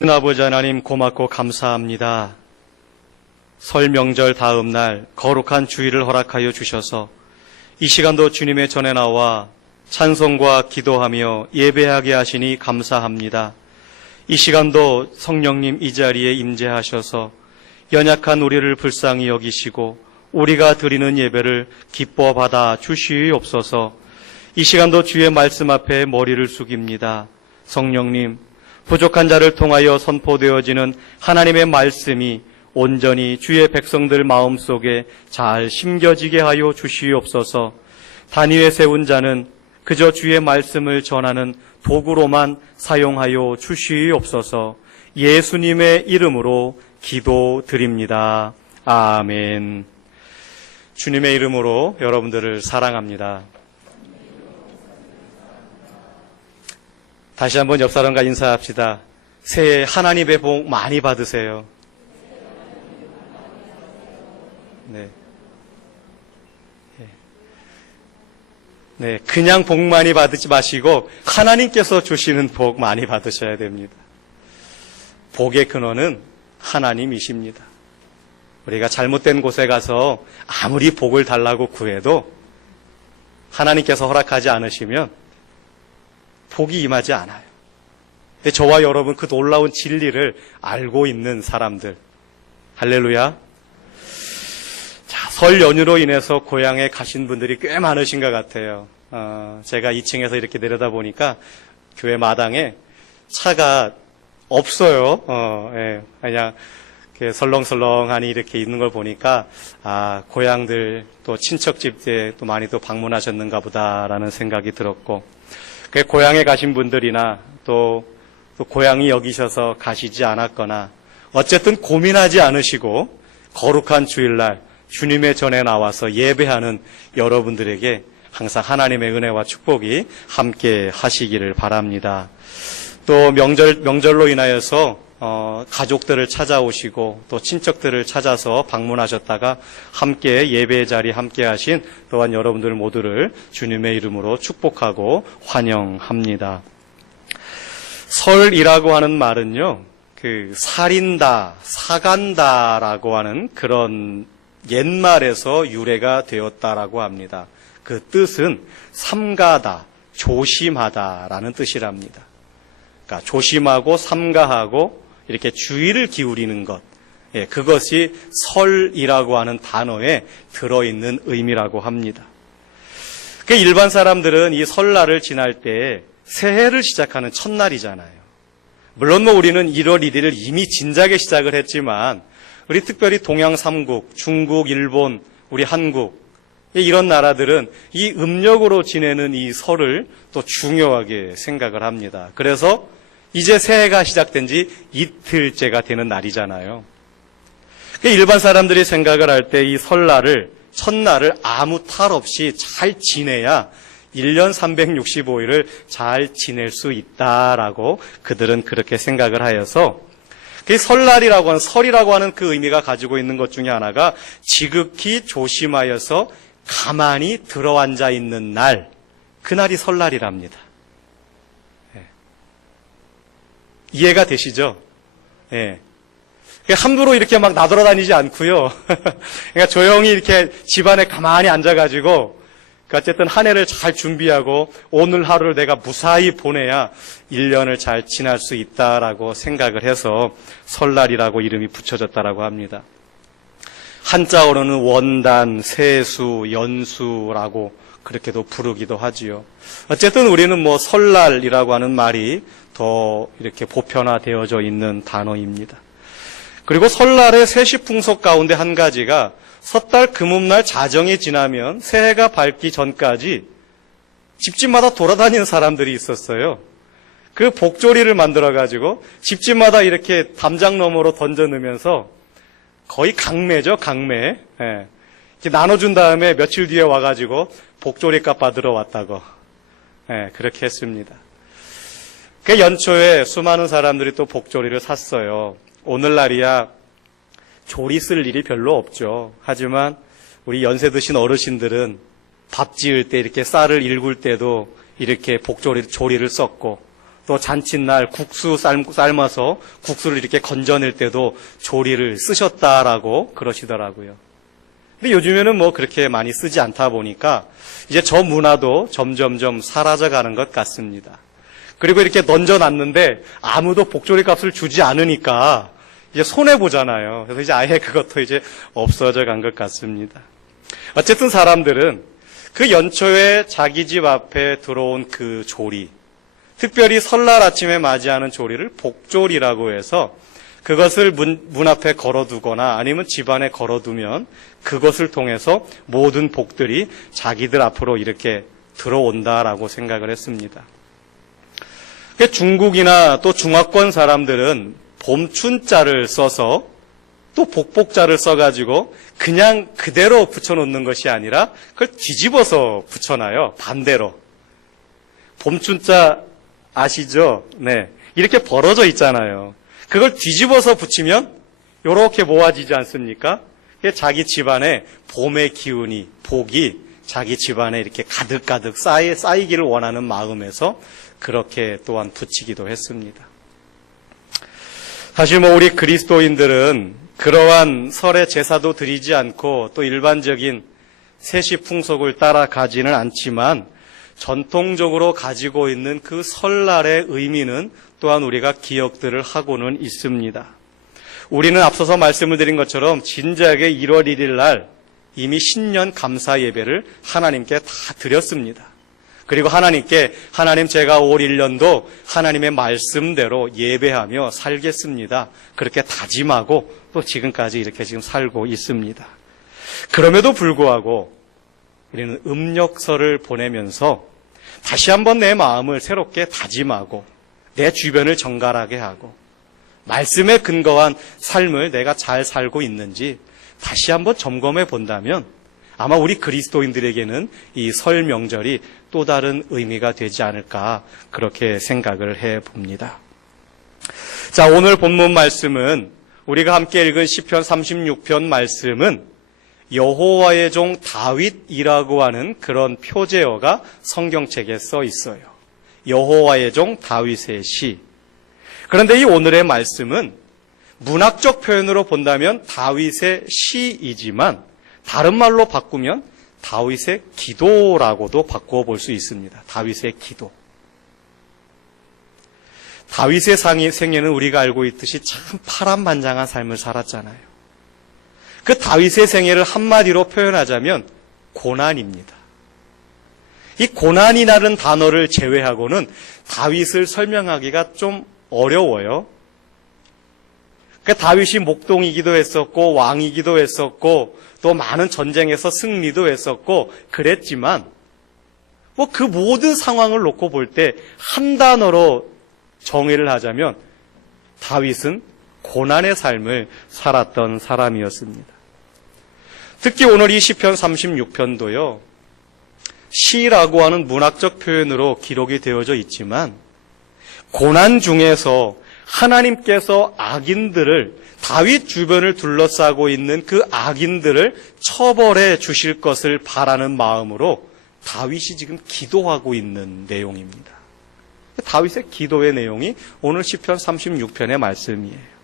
아버지 하나님 고맙고 감사합니다. 설 명절 다음 날 거룩한 주일을 허락하여 주셔서 이 시간도 주님의 전에 나와 찬송과 기도하며 예배하게 하시니 감사합니다. 이 시간도 성령님 이 자리에 임재하셔서 연약한 우리를 불쌍히 여기시고 우리가 드리는 예배를 기뻐 받아 주시옵소서. 이 시간도 주의 말씀 앞에 머리를 숙입니다. 성령님, 부족한 자를 통하여 선포되어지는 하나님의 말씀이 온전히 주의 백성들 마음속에 잘 심겨지게 하여 주시옵소서. 단 위에 세운 자는 그저 주의 말씀을 전하는 도구로만 사용하여 주시옵소서. 예수님의 이름으로 기도드립니다. 아멘. 주님의 이름으로 여러분들을 사랑합니다. 다시 한번 옆 사람과 인사합시다. 새해 하나님의 복 많이 받으세요. 네, 그냥 복 많이 받지 마시고 하나님께서 주시는 복 많이 받으셔야 됩니다. 복의 근원은 하나님이십니다. 우리가 잘못된 곳에 가서 아무리 복을 달라고 구해도 하나님께서 허락하지 않으시면 복이 임하지 않아요. 근데 저와 여러분 그 놀라운 진리를 알고 있는 사람들. 할렐루야. 자, 설 연휴로 인해서 고향에 가신 분들이 꽤 많으신 것 같아요. 제가 2층에서 이렇게 내려다보니까 교회 마당에 차가 없어요. 그냥 설렁설렁하니 이렇게 있는 걸 보니까 고향들 또 친척집에 또 많이 또 방문하셨는가 보다라는 생각이 들었고, 고향에 가신 분들이나 또 고향이 여기셔서 가시지 않았거나 어쨌든 고민하지 않으시고 거룩한 주일날 주님의 전에 나와서 예배하는 여러분들에게 항상 하나님의 은혜와 축복이 함께 하시기를 바랍니다. 또 명절로 인하여서 가족들을 찾아오시고 또 친척들을 찾아서 방문하셨다가 함께 예배의 자리 함께 하신 또한 여러분들 모두를 주님의 이름으로 축복하고 환영합니다. 설이라고 하는 말은요, 살인다, 사간다라고 하는 그런 옛말에서 유래가 되었다라고 합니다. 그 뜻은 삼가다, 조심하다라는 뜻이랍니다. 그러니까 조심하고 삼가하고 이렇게 주의를 기울이는 것, 그것이 설이라고 하는 단어에 들어있는 의미라고 합니다. 일반 사람들은 이 설날을 지날 때 새해를 시작하는 첫날이잖아요. 물론 우리는 1월 1일을 이미 진작에 시작을 했지만 우리 특별히 동양 3국, 중국, 일본, 우리 한국 이런 나라들은 이 음력으로 지내는 이 설을 또 중요하게 생각을 합니다. 그래서 이제 새해가 시작된 지 이틀째가 되는 날이잖아요. 일반 사람들이 생각을 할 때 이 설날을, 첫날을 아무 탈 없이 잘 지내야 1년 365일을 잘 지낼 수 있다라고 그들은 그렇게 생각을 하여서 설날이라고 하는, 설이라고 하는 그 의미가 가지고 있는 것 중에 하나가 지극히 조심하여서 가만히 들어앉아 있는 날, 그날이 설날이랍니다. 이해가 되시죠? 함부로 이렇게 막 나돌아다니지 않고요. 그러니까 조용히 이렇게 집안에 가만히 앉아가지고 어쨌든 한 해를 잘 준비하고 오늘 하루를 내가 무사히 보내야 1년을 잘 지날 수 있다라고 생각을 해서 설날이라고 이름이 붙여졌다라고 합니다. 한자어로는 원단, 세수, 연수라고 그렇게도 부르기도 하지요. 어쨌든 우리는 설날이라고 하는 말이 더 이렇게 보편화되어져 있는 단어입니다. 그리고 설날의 세시풍속 가운데 한 가지가 섣달 금음날 자정이 지나면 새해가 밝기 전까지 집집마다 돌아다니는 사람들이 있었어요. 그 복조리를 만들어가지고 집집마다 이렇게 담장 너머로 던져 넣으면서 거의 강매죠, 강매. 이렇게 나눠준 다음에 며칠 뒤에 와가지고 복조리 값 받으러 왔다고. 그렇게 했습니다. 연초에 수많은 사람들이 또 복조리를 샀어요. 오늘날이야 조리 쓸 일이 별로 없죠. 하지만 우리 연세 드신 어르신들은 밥 지을 때 이렇게 쌀을 일굴 때도 이렇게 복조리를 썼고 또 잔칫날 국수 삶아서 국수를 이렇게 건져낼 때도 조리를 쓰셨다라고 그러시더라고요. 근데 요즘에는 뭐 그렇게 많이 쓰지 않다 보니까 이제 저 문화도 점점점 사라져가는 것 같습니다. 그리고 이렇게 던져놨는데 아무도 복조리 값을 주지 않으니까 이제 손해보잖아요. 그래서 이제 아예 그것도 이제 없어져 간 것 같습니다. 어쨌든 사람들은 그 연초에 자기 집 앞에 들어온 그 조리, 특별히 설날 아침에 맞이하는 조리를 복조리라고 해서 그것을 문 앞에 걸어두거나 아니면 집안에 걸어두면 그것을 통해서 모든 복들이 자기들 앞으로 이렇게 들어온다라고 생각을 했습니다. 중국이나 또 중화권 사람들은 봄춘자를 써서 또 복복자를 써가지고 그냥 그대로 붙여놓는 것이 아니라 그걸 뒤집어서 붙여놔요. 반대로. 봄춘자 아시죠? 네. 이렇게 벌어져 있잖아요. 그걸 뒤집어서 붙이면 이렇게 모아지지 않습니까? 자기 집안에 봄의 기운이, 복이 자기 집안에 이렇게 가득가득 쌓이기를 원하는 마음에서 그렇게 또한 붙이기도 했습니다. 사실 우리 그리스도인들은 그러한 설의 제사도 드리지 않고 또 일반적인 세시 풍속을 따라가지는 않지만 전통적으로 가지고 있는 그 설날의 의미는 또한 우리가 기억들을 하고는 있습니다. 우리는 앞서서 말씀을 드린 것처럼 진작에 1월 1일 날 이미 신년 감사 예배를 하나님께 다 드렸습니다. 그리고 하나님께 하나님 제가 올 1년도 하나님의 말씀대로 예배하며 살겠습니다. 그렇게 다짐하고 또 지금까지 이렇게 지금 살고 있습니다. 그럼에도 불구하고 우리는 음력설을 보내면서 다시 한번 내 마음을 새롭게 다짐하고 내 주변을 정갈하게 하고 말씀에 근거한 삶을 내가 잘 살고 있는지 다시 한번 점검해 본다면 아마 우리 그리스도인들에게는 이 설 명절이 또 다른 의미가 되지 않을까 그렇게 생각을 해 봅니다. 자, 오늘 본문 말씀은 우리가 함께 읽은 시편 36편 말씀은 여호와의 종 다윗이라고 하는 그런 표제어가 성경책에 써 있어요. 여호와의 종 다윗의 시. 그런데 이 오늘의 말씀은 문학적 표현으로 본다면 다윗의 시이지만 다른 말로 바꾸면 다윗의 기도라고도 바꾸어 볼 수 있습니다. 다윗의 기도. 다윗의 생애는 우리가 알고 있듯이 참 파란만장한 삶을 살았잖아요. 그 다윗의 생애를 한마디로 표현하자면 고난입니다. 이 고난이라는 단어를 제외하고는 다윗을 설명하기가 좀 어려워요. 그러니까 다윗이 목동이기도 했었고 왕이기도 했었고 또 많은 전쟁에서 승리도 했었고 그랬지만 그 모든 상황을 놓고 볼 때 한 단어로 정의를 하자면 다윗은 고난의 삶을 살았던 사람이었습니다. 특히 오늘 이 시편 36편도요. 시라고 하는 문학적 표현으로 기록이 되어져 있지만 고난 중에서 하나님께서 악인들을 다윗 주변을 둘러싸고 있는 그 악인들을 처벌해 주실 것을 바라는 마음으로 다윗이 지금 기도하고 있는 내용입니다. 다윗의 기도의 내용이 오늘 시편 36편의 말씀이에요.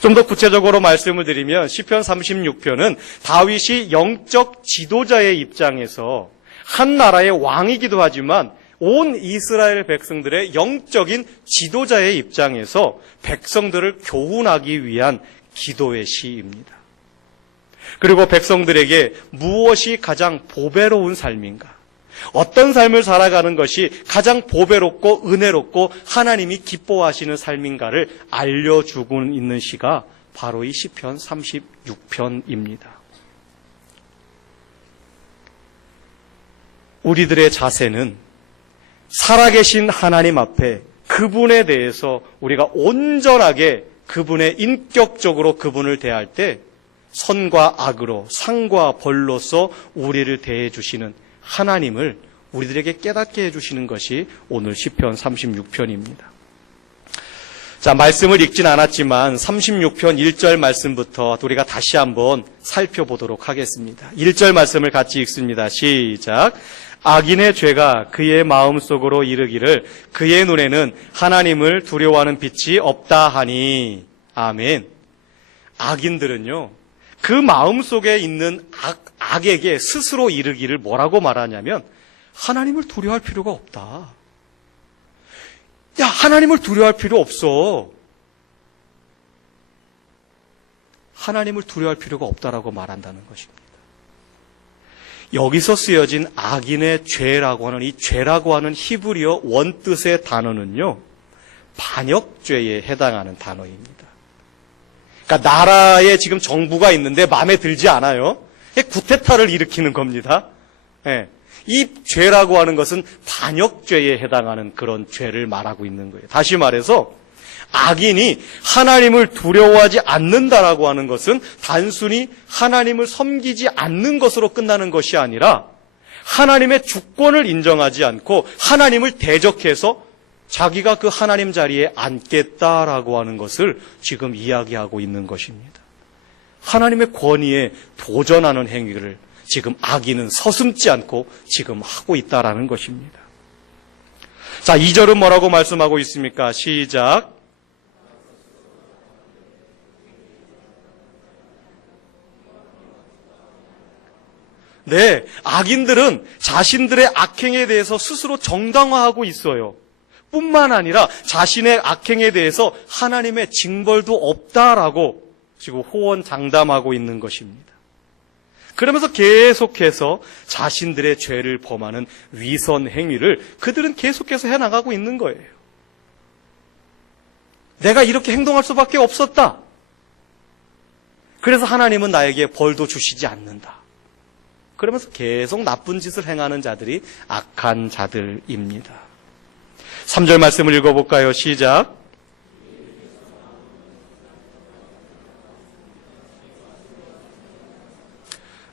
좀 더 구체적으로 말씀을 드리면 시편 36편은 다윗이 영적 지도자의 입장에서 한 나라의 왕이기도 하지만 온 이스라엘 백성들의 영적인 지도자의 입장에서 백성들을 교훈하기 위한 기도의 시입니다. 그리고 백성들에게 무엇이 가장 보배로운 삶인가? 어떤 삶을 살아가는 것이 가장 보배롭고 은혜롭고 하나님이 기뻐하시는 삶인가를 알려주고 있는 시가 바로 이 시편 36편입니다. 우리들의 자세는 살아계신 하나님 앞에 그분에 대해서 우리가 온전하게 그분의 인격적으로 그분을 대할 때 선과 악으로 상과 벌로서 우리를 대해 주시는 하나님을 우리들에게 깨닫게 해주시는 것이 오늘 시편 36편입니다. 자, 말씀을 읽진 않았지만 36편 1절 말씀부터 우리가 다시 한번 살펴보도록 하겠습니다. 1절 말씀을 같이 읽습니다. 시작. 악인의 죄가 그의 마음속으로 이르기를 그의 눈에는 하나님을 두려워하는 빛이 없다 하니. 아멘. 악인들은요, 그 마음속에 있는 악에게 스스로 이르기를 뭐라고 말하냐면 하나님을 두려워할 필요가 없다. 야, 하나님을 두려워할 필요 없어. 하나님을 두려워할 필요가 없다라고 말한다는 것입니다. 여기서 쓰여진 악인의 죄라고 하는 이 죄라고 하는 히브리어 원뜻의 단어는요, 반역죄에 해당하는 단어입니다. 그러니까 나라에 지금 정부가 있는데 마음에 들지 않아요. 구테타를 일으키는 겁니다. 이 죄라고 하는 것은 반역죄에 해당하는 그런 죄를 말하고 있는 거예요. 다시 말해서 악인이 하나님을 두려워하지 않는다라고 하는 것은 단순히 하나님을 섬기지 않는 것으로 끝나는 것이 아니라 하나님의 주권을 인정하지 않고 하나님을 대적해서 자기가 그 하나님 자리에 앉겠다라고 하는 것을 지금 이야기하고 있는 것입니다. 하나님의 권위에 도전하는 행위를 지금 악인은 서슴지 않고 지금 하고 있다라는 것입니다. 자, 2절은 뭐라고 말씀하고 있습니까? 시작. 네, 악인들은 자신들의 악행에 대해서 스스로 정당화하고 있어요. 뿐만 아니라 자신의 악행에 대해서 하나님의 징벌도 없다라고 지금 호언장담하고 있는 것입니다. 그러면서 계속해서 자신들의 죄를 범하는 위선 행위를 그들은 계속해서 해나가고 있는 거예요. 내가 이렇게 행동할 수밖에 없었다. 그래서 하나님은 나에게 벌도 주시지 않는다. 그러면서 계속 나쁜 짓을 행하는 자들이 악한 자들입니다. 3절 말씀을 읽어볼까요? 시작.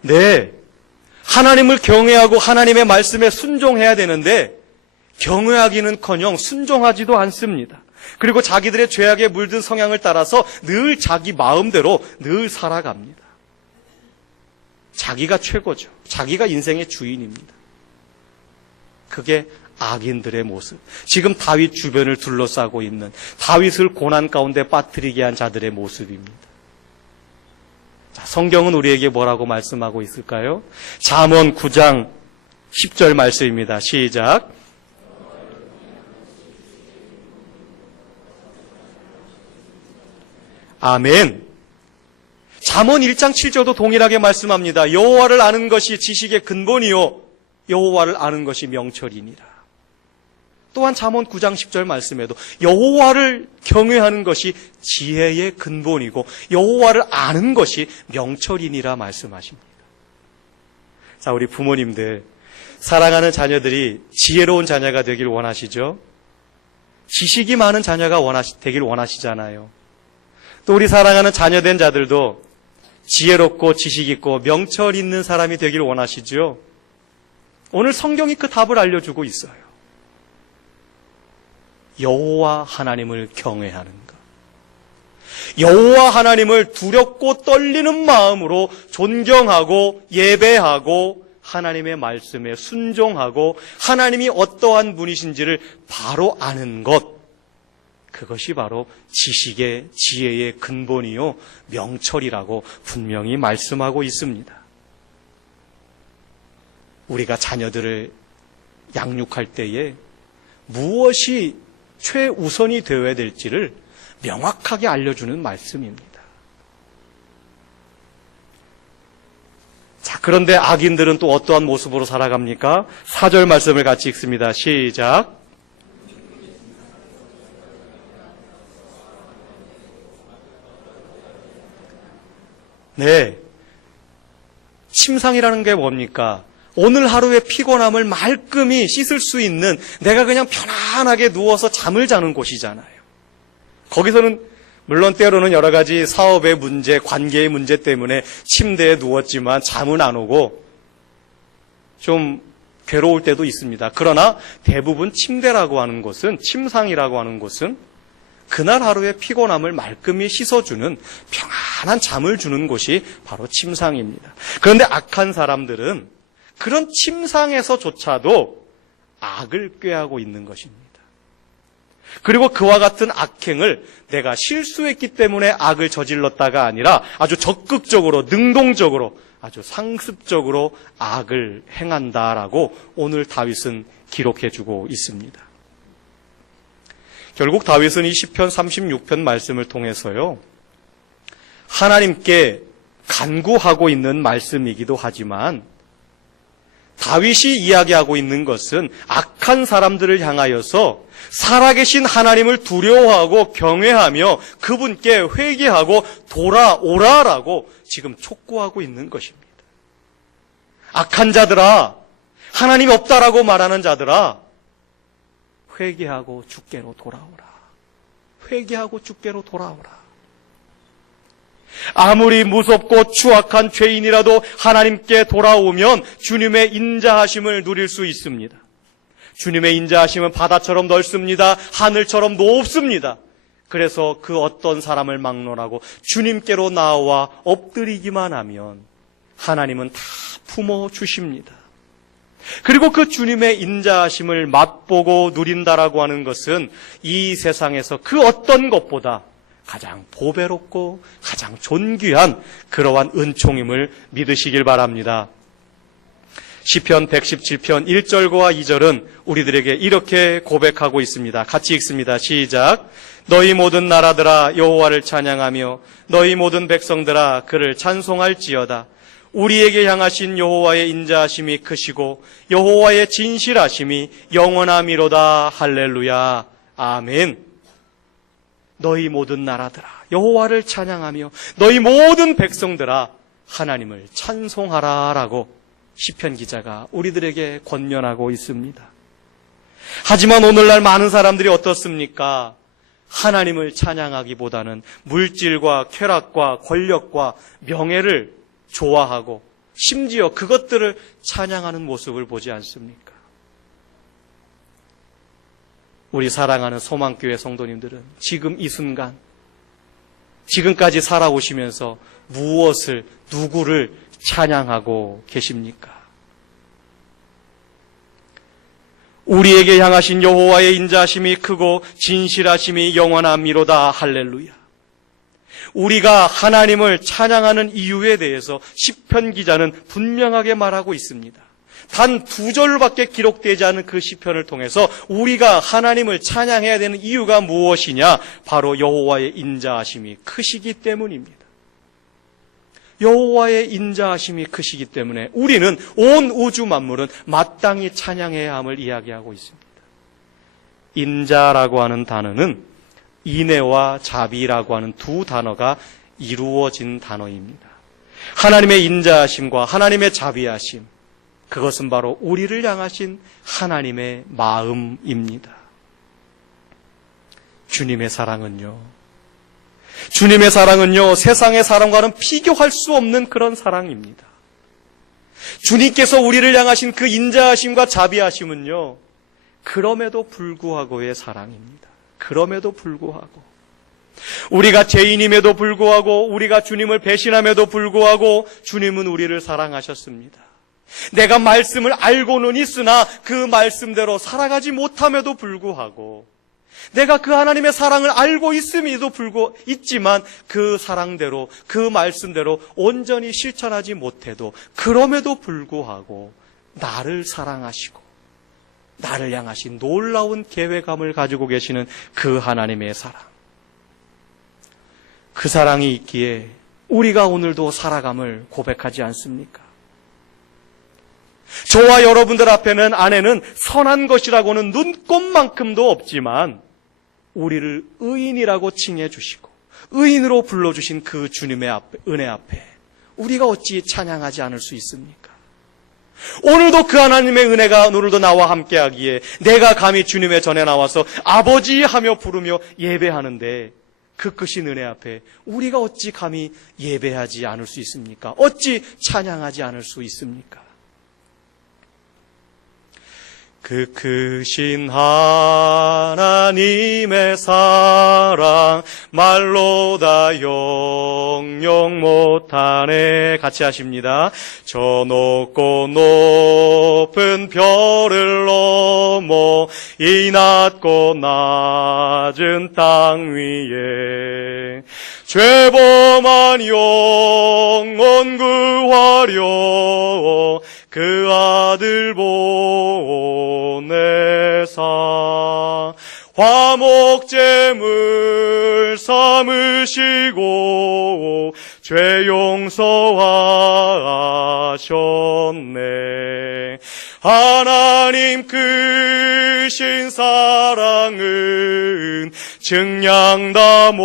네, 하나님을 경외하고 하나님의 말씀에 순종해야 되는데 경외하기는커녕 순종하지도 않습니다. 그리고 자기들의 죄악에 물든 성향을 따라서 늘 자기 마음대로 늘 살아갑니다. 자기가 최고죠. 자기가 인생의 주인입니다. 그게 악인들의 모습. 지금 다윗 주변을 둘러싸고 있는 다윗을 고난 가운데 빠뜨리게 한 자들의 모습입니다. 자, 성경은 우리에게 뭐라고 말씀하고 있을까요? 잠언 9장 10절 말씀입니다. 시작. 아멘. 잠언 1장 7절도 동일하게 말씀합니다. 여호와를 아는 것이 지식의 근본이요 여호와를 아는 것이 명철이니라. 또한 잠언 9장 10절 말씀에도 여호와를 경외하는 것이 지혜의 근본이고 여호와를 아는 것이 명철이니라 말씀하십니다. 자, 우리 부모님들, 사랑하는 자녀들이 지혜로운 자녀가 되길 원하시죠? 지식이 많은 자녀가 되길 원하시잖아요. 또 우리 사랑하는 자녀된 자들도 지혜롭고 지식 있고 명철 있는 사람이 되길 원하시죠? 오늘 성경이 그 답을 알려주고 있어요. 여호와 하나님을 경외하는 것. 여호와 하나님을 두렵고 떨리는 마음으로 존경하고 예배하고 하나님의 말씀에 순종하고 하나님이 어떠한 분이신지를 바로 아는 것. 그것이 바로 지식의 지혜의 근본이요 명철이라고 분명히 말씀하고 있습니다. 우리가 자녀들을 양육할 때에 무엇이 최우선이 되어야 될지를 명확하게 알려주는 말씀입니다. 자, 그런데 악인들은 또 어떠한 모습으로 살아갑니까? 4절 말씀을 같이 읽습니다. 시작. 네, 침상이라는 게 뭡니까? 오늘 하루의 피곤함을 말끔히 씻을 수 있는, 내가 그냥 편안하게 누워서 잠을 자는 곳이잖아요. 거기서는 물론 때로는 여러 가지 사업의 문제, 관계의 문제 때문에 침대에 누웠지만 잠은 안 오고 좀 괴로울 때도 있습니다. 그러나 대부분 침대라고 하는 곳은, 침상이라고 하는 곳은 그날 하루의 피곤함을 말끔히 씻어주는 평안한 잠을 주는 곳이 바로 침상입니다. 그런데 악한 사람들은 그런 침상에서조차도 악을 꾀하고 있는 것입니다. 그리고 그와 같은 악행을 내가 실수했기 때문에 악을 저질렀다가 아니라 아주 적극적으로, 능동적으로, 아주 상습적으로 악을 행한다라고 오늘 다윗은 기록해주고 있습니다. 결국 다윗은 이 시편 36편 말씀을 통해서요, 하나님께 간구하고 있는 말씀이기도 하지만 다윗이 이야기하고 있는 것은 악한 사람들을 향하여서 살아계신 하나님을 두려워하고 경외하며 그분께 회개하고 돌아오라라고 지금 촉구하고 있는 것입니다. 악한 자들아, 하나님이 없다라고 말하는 자들아, 회개하고 주께로 돌아오라. 회개하고 주께로 돌아오라. 아무리 무섭고 추악한 죄인이라도 하나님께 돌아오면 주님의 인자하심을 누릴 수 있습니다. 주님의 인자하심은 바다처럼 넓습니다. 하늘처럼 높습니다. 그래서 그 어떤 사람을 막론하고 주님께로 나와 엎드리기만 하면 하나님은 다 품어주십니다. 그리고 그 주님의 인자하심을 맛보고 누린다라고 하는 것은 이 세상에서 그 어떤 것보다 가장 보배롭고 가장 존귀한 그러한 은총임을 믿으시길 바랍니다. 시편 117편 1절과 2절은 우리들에게 이렇게 고백하고 있습니다. 같이 읽습니다. 시작. 너희 모든 나라들아 여호와를 찬양하며 너희 모든 백성들아 그를 찬송할지어다. 우리에게 향하신 여호와의 인자하심이 크시고 여호와의 진실하심이 영원함이로다. 할렐루야. 아멘. 너희 모든 나라들아 여호와를 찬양하며 너희 모든 백성들아 하나님을 찬송하라라고 시편 기자가 우리들에게 권면하고 있습니다. 하지만 오늘날 많은 사람들이 어떻습니까? 하나님을 찬양하기보다는 물질과 쾌락과 권력과 명예를 좋아하고 심지어 그것들을 찬양하는 모습을 보지 않습니까? 우리 사랑하는 소망교회 성도님들은 지금 이 순간, 지금까지 살아오시면서 무엇을, 누구를 찬양하고 계십니까? 우리에게 향하신 여호와의 인자하심이 크고 진실하심이 영원함이로다. 할렐루야. 우리가 하나님을 찬양하는 이유에 대해서 시편 기자는 분명하게 말하고 있습니다. 단 2절밖에 기록되지 않은 그 시편을 통해서 우리가 하나님을 찬양해야 되는 이유가 무엇이냐? 바로 여호와의 인자하심이 크시기 때문입니다. 여호와의 인자하심이 크시기 때문에 우리는 온 우주 만물은 마땅히 찬양해야 함을 이야기하고 있습니다. 인자라고 하는 단어는 인애와 자비라고 하는 두 단어가 이루어진 단어입니다. 하나님의 인자하심과 하나님의 자비하심, 그것은 바로 우리를 향하신 하나님의 마음입니다. 주님의 사랑은요, 세상의 사랑과는 비교할 수 없는 그런 사랑입니다. 주님께서 우리를 향하신 그 인자하심과 자비하심은요, 그럼에도 불구하고의 사랑입니다. 그럼에도 불구하고, 우리가 죄인임에도 불구하고, 우리가 주님을 배신함에도 불구하고 주님은 우리를 사랑하셨습니다. 내가 말씀을 알고는 있으나 그 말씀대로 살아가지 못함에도 불구하고, 내가 그 하나님의 사랑을 알고 있지만 그 사랑대로, 그 말씀대로 온전히 실천하지 못해도 그럼에도 불구하고 나를 사랑하시고 나를 향하신 놀라운 계획감을 가지고 계시는 그 하나님의 사랑, 그 사랑이 있기에 우리가 오늘도 살아감을 고백하지 않습니까? 저와 여러분들 앞에는 안에는 선한 것이라고는 눈꼽만큼도 없지만 우리를 의인이라고 칭해 주시고 의인으로 불러주신 그 주님의 은혜 앞에 우리가 어찌 찬양하지 않을 수 있습니까? 오늘도 그 하나님의 은혜가 오늘도 나와 함께하기에 내가 감히 주님의 전에 나와서 아버지 하며 부르며 예배하는데 그 크신 은혜 앞에 우리가 어찌 감히 예배하지 않을 수 있습니까? 어찌 찬양하지 않을 수 있습니까? 그 크신 하나님의 사랑 말로 다 영영 못하네. 같이 하십니다. 저 높고 높은 별을 넘어 이 낮고 낮은 땅 위에 죄범한 영혼 구하려 그 아들 보내사 화목제물 삼으시고 죄 용서하셨네. 하나님 크신 사랑은 증량다 못하네.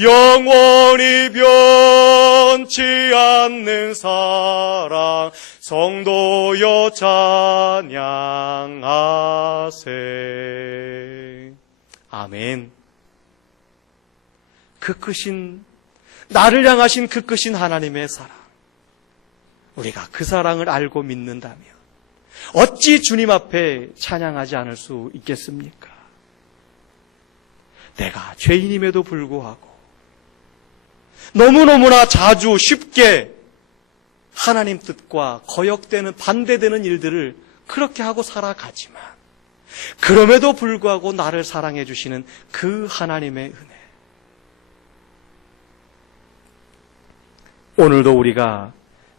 영원히 변치 않는 사랑 성도여 찬양하세. 아멘. 그 크신, 나를 향하신 그 크신 하나님의 사랑, 우리가 그 사랑을 알고 믿는다면 어찌 주님 앞에 찬양하지 않을 수 있겠습니까? 내가 죄인임에도 불구하고 너무너무나 자주 쉽게 하나님 뜻과 거역되는 반대되는 일들을 그렇게 하고 살아가지만 그럼에도 불구하고 나를 사랑해 주시는 그 하나님의 은혜, 오늘도 우리가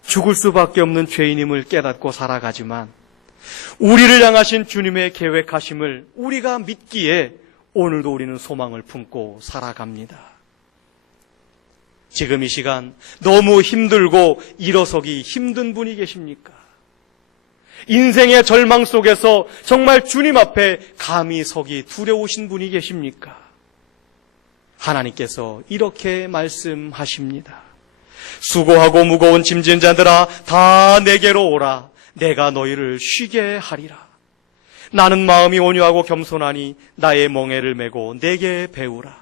죽을 수밖에 없는 죄인임을 깨닫고 살아가지만 우리를 향하신 주님의 계획하심을 우리가 믿기에 오늘도 우리는 소망을 품고 살아갑니다. 지금 이 시간 너무 힘들고 일어서기 힘든 분이 계십니까? 인생의 절망 속에서 정말 주님 앞에 감히 서기 두려우신 분이 계십니까? 하나님께서 이렇게 말씀하십니다. 수고하고 무거운 짐진 자들아 다 내게로 오라. 내가 너희를 쉬게 하리라. 나는 마음이 온유하고 겸손하니 나의 멍에를 메고 내게 배우라.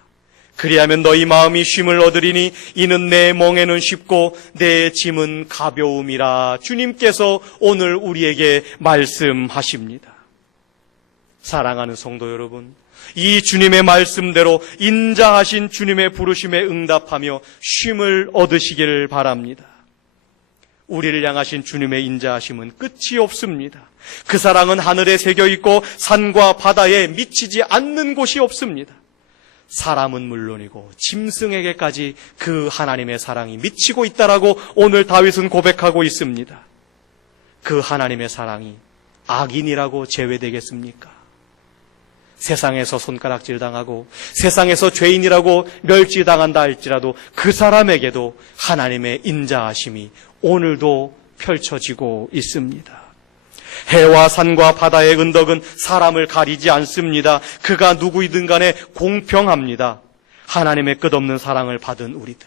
그리하면 너희 마음이 쉼을 얻으리니 이는 내 멍에는 쉽고 내 짐은 가벼움이라. 주님께서 오늘 우리에게 말씀하십니다. 사랑하는 성도 여러분, 이 주님의 말씀대로 인자하신 주님의 부르심에 응답하며 쉼을 얻으시기를 바랍니다. 우리를 향하신 주님의 인자하심은 끝이 없습니다. 그 사랑은 하늘에 새겨 있고 산과 바다에 미치지 않는 곳이 없습니다. 사람은 물론이고 짐승에게까지 그 하나님의 사랑이 미치고 있다라고 오늘 다윗은 고백하고 있습니다. 그 하나님의 사랑이 악인이라고 제외되겠습니까? 세상에서 손가락질 당하고 세상에서 죄인이라고 멸시당한다 할지라도 그 사람에게도 하나님의 인자하심이 오늘도 펼쳐지고 있습니다. 해와 산과 바다의 은덕은 사람을 가리지 않습니다. 그가 누구이든 간에 공평합니다. 하나님의 끝없는 사랑을 받은 우리들,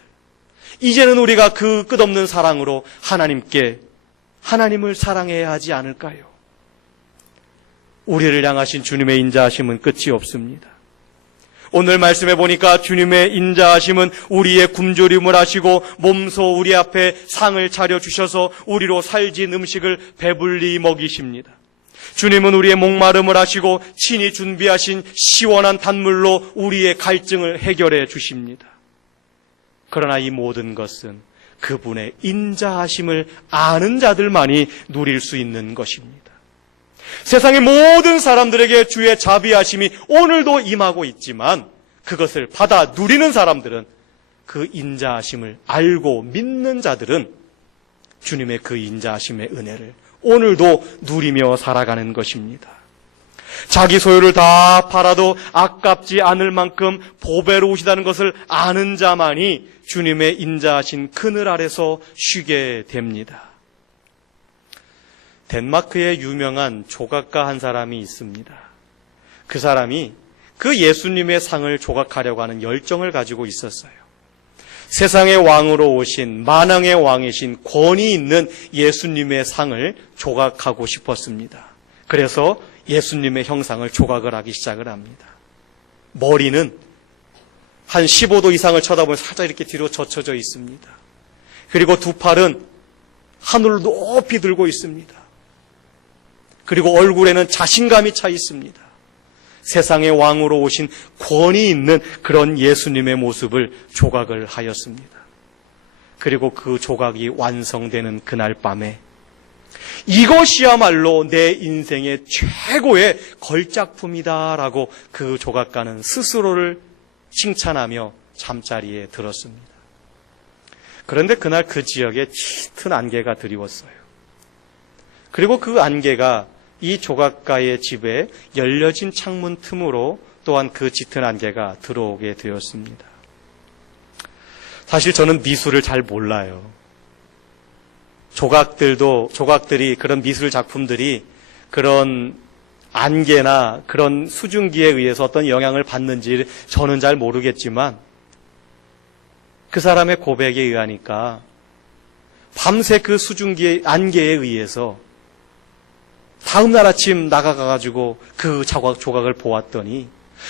이제는 우리가 그 끝없는 사랑으로 하나님을 사랑해야 하지 않을까요? 우리를 향하신 주님의 인자하심은 끝이 없습니다. 오늘 말씀해 보니까 주님의 인자하심은 우리의 굶주림을 하시고 몸소 우리 앞에 상을 차려주셔서 우리로 살진 음식을 배불리 먹이십니다. 주님은 우리의 목마름을 하시고 친히 준비하신 시원한 단물로 우리의 갈증을 해결해 주십니다. 그러나 이 모든 것은 그분의 인자하심을 아는 자들만이 누릴 수 있는 것입니다. 세상의 모든 사람들에게 주의 자비하심이 오늘도 임하고 있지만 그것을 받아 누리는 사람들은, 그 인자하심을 알고 믿는 자들은 주님의 그 인자하심의 은혜를 오늘도 누리며 살아가는 것입니다. 자기 소유를 다 팔아도 아깝지 않을 만큼 보배로우시다는 것을 아는 자만이 주님의 인자하신 그늘 아래서 쉬게 됩니다. 덴마크에 유명한 조각가 한 사람이 있습니다. 그 사람이 그 예수님의 상을 조각하려고 하는 열정을 가지고 있었어요. 세상의 왕으로 오신 만왕의 왕이신 권위 있는 예수님의 상을 조각하고 싶었습니다. 그래서 예수님의 형상을 조각을 하기 시작을 합니다. 머리는 한 15도 이상을 쳐다보면 살짝 이렇게 뒤로 젖혀져 있습니다. 그리고 두 팔은 하늘을 높이 들고 있습니다. 그리고 얼굴에는 자신감이 차 있습니다. 세상의 왕으로 오신 권위 있는 그런 예수님의 모습을 조각을 하였습니다. 그리고 그 조각이 완성되는 그날 밤에 이것이야말로 내 인생의 최고의 걸작품이다라고 그 조각가는 스스로를 칭찬하며 잠자리에 들었습니다. 그런데 그날 그 지역에 짙은 안개가 드리웠어요. 그리고 그 안개가 이 조각가의 집에 열려진 창문 틈으로 또한 그 짙은 안개가 들어오게 되었습니다. 사실 저는 미술을 잘 몰라요. 조각들이 그런 미술 작품들이 그런 안개나 그런 수증기에 의해서 어떤 영향을 받는지 저는 잘 모르겠지만 그 사람의 고백에 의하니까 밤새 그 수증기의 안개에 의해서 다음날 아침 나가가지고 그 조각을 보았더니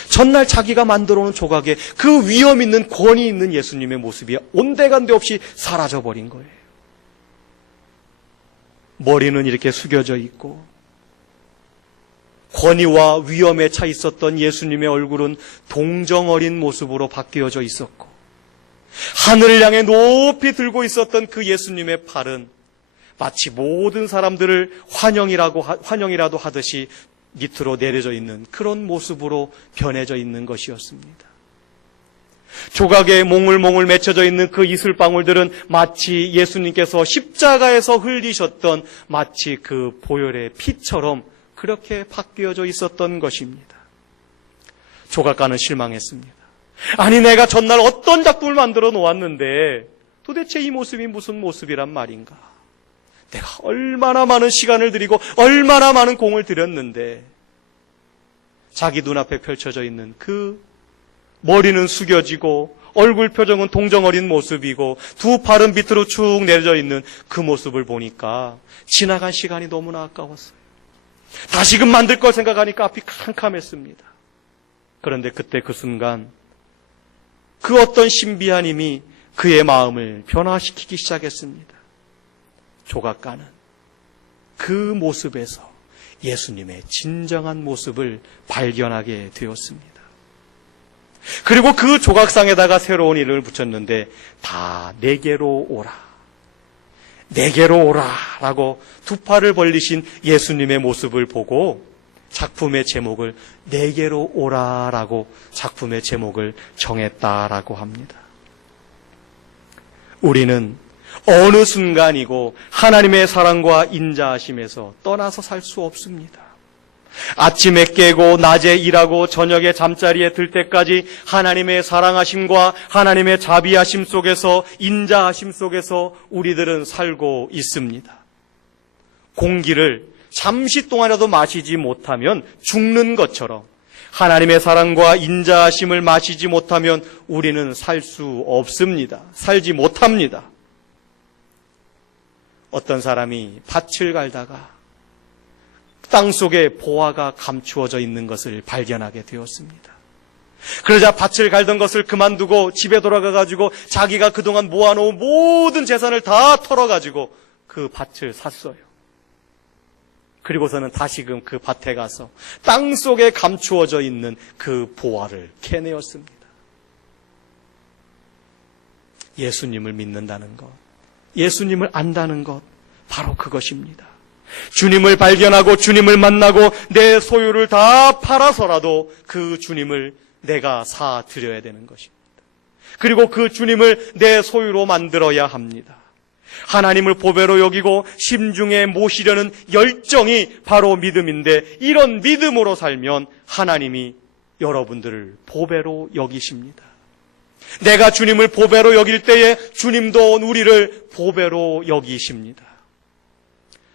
전날 자기가 만들어 놓은 조각에 그 위험 있는 권위 있는 예수님의 모습이 온데간데 없이 사라져버린 거예요. 머리는 이렇게 숙여져 있고 권위와 위험에 차 있었던 예수님의 얼굴은 동정어린 모습으로 바뀌어져 있었고 하늘을 향해 높이 들고 있었던 그 예수님의 팔은 마치 모든 사람들을 환영이라도 하듯이 밑으로 내려져 있는 그런 모습으로 변해져 있는 것이었습니다. 조각에 몽글몽글 맺혀져 있는 그 이슬방울들은 마치 예수님께서 십자가에서 흘리셨던 마치 그 보혈의 피처럼 그렇게 바뀌어져 있었던 것입니다. 조각가는 실망했습니다. 아니 내가 전날 어떤 작품을 만들어 놓았는데 도대체 이 모습이 무슨 모습이란 말인가? 내가 얼마나 많은 시간을 들이고 얼마나 많은 공을 들였는데 자기 눈앞에 펼쳐져 있는 그 머리는 숙여지고 얼굴 표정은 동정어린 모습이고 두 팔은 밑으로 축 내려져 있는 그 모습을 보니까 지나간 시간이 너무나 아까웠어요. 다시금 만들 걸 생각하니까 앞이 캄캄했습니다. 그런데 그때 그 순간 그 어떤 신비한 힘이 그의 마음을 변화시키기 시작했습니다. 조각가는 그 모습에서 예수님의 진정한 모습을 발견하게 되었습니다. 그리고 그 조각상에다가 새로운 이름을 붙였는데 다 내게로 오라. 내게로 오라 라고 두 팔을 벌리신 예수님의 모습을 보고 작품의 제목을 내게로 오라 라고 작품의 제목을 정했다라고 합니다. 우리는 어느 순간이고 하나님의 사랑과 인자하심에서 떠나서 살 수 없습니다. 아침에 깨고 낮에 일하고 저녁에 잠자리에 들 때까지 하나님의 사랑하심과 하나님의 자비하심 속에서 인자하심 속에서 우리들은 살고 있습니다. 공기를 잠시 동안이라도 마시지 못하면 죽는 것처럼 하나님의 사랑과 인자하심을 마시지 못하면 우리는 살 수 없습니다. 살지 못합니다. 어떤 사람이 밭을 갈다가 땅속에 보화가 감추어져 있는 것을 발견하게 되었습니다. 그러자 밭을 갈던 것을 그만두고 집에 돌아가가지고 자기가 그동안 모아놓은 모든 재산을 다 털어가지고 그 밭을 샀어요. 그리고서는 다시금 그 밭에 가서 땅속에 감추어져 있는 그 보화를 캐내었습니다. 예수님을 믿는다는 것, 예수님을 안다는 것, 바로 그것입니다. 주님을 발견하고 주님을 만나고 내 소유를 다 팔아서라도 그 주님을 내가 사드려야 되는 것입니다. 그리고 그 주님을 내 소유로 만들어야 합니다. 하나님을 보배로 여기고 심중에 모시려는 열정이 바로 믿음인데 이런 믿음으로 살면 하나님이 여러분들을 보배로 여기십니다. 내가 주님을 보배로 여길 때에 주님도 우리를 보배로 여기십니다.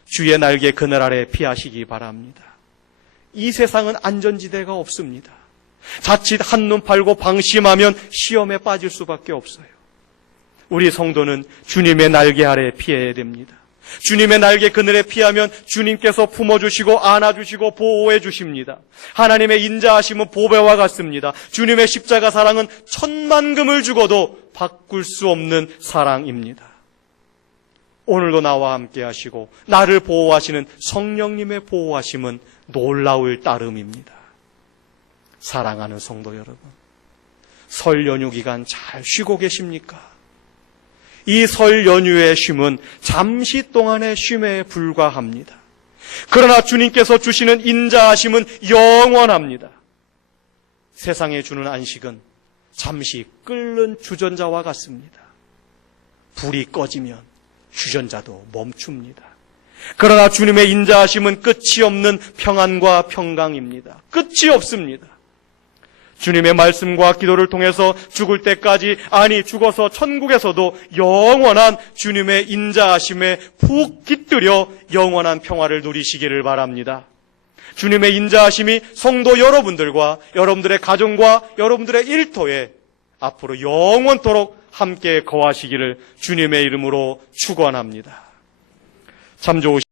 주의 날개 그늘 아래 피하시기 바랍니다. 이 세상은 안전지대가 없습니다. 자칫 한눈 팔고 방심하면 시험에 빠질 수밖에 없어요. 우리 성도는 주님의 날개 아래 피해야 됩니다. 주님의 날개 그늘에 피하면 주님께서 품어주시고 안아주시고 보호해 주십니다. 하나님의 인자하심은 보배와 같습니다. 주님의 십자가 사랑은 천만금을 주고도 바꿀 수 없는 사랑입니다. 오늘도 나와 함께 하시고 나를 보호하시는 성령님의 보호하심은 놀라울 따름입니다. 사랑하는 성도 여러분, 설 연휴 기간 잘 쉬고 계십니까? 이 설 연휴의 쉼은 잠시 동안의 쉼에 불과합니다. 그러나 주님께서 주시는 인자하심은 영원합니다. 세상에 주는 안식은 잠시 끓는 주전자와 같습니다. 불이 꺼지면 주전자도 멈춥니다. 그러나 주님의 인자하심은 끝이 없는 평안과 평강입니다. 끝이 없습니다. 주님의 말씀과 기도를 통해서 죽을 때까지, 아니 죽어서 천국에서도 영원한 주님의 인자하심에 푹 깃들여 영원한 평화를 누리시기를 바랍니다. 주님의 인자하심이 성도 여러분들과 여러분들의 가정과 여러분들의 일터에 앞으로 영원토록 함께 거하시기를 주님의 이름으로 축원합니다. 참 좋으신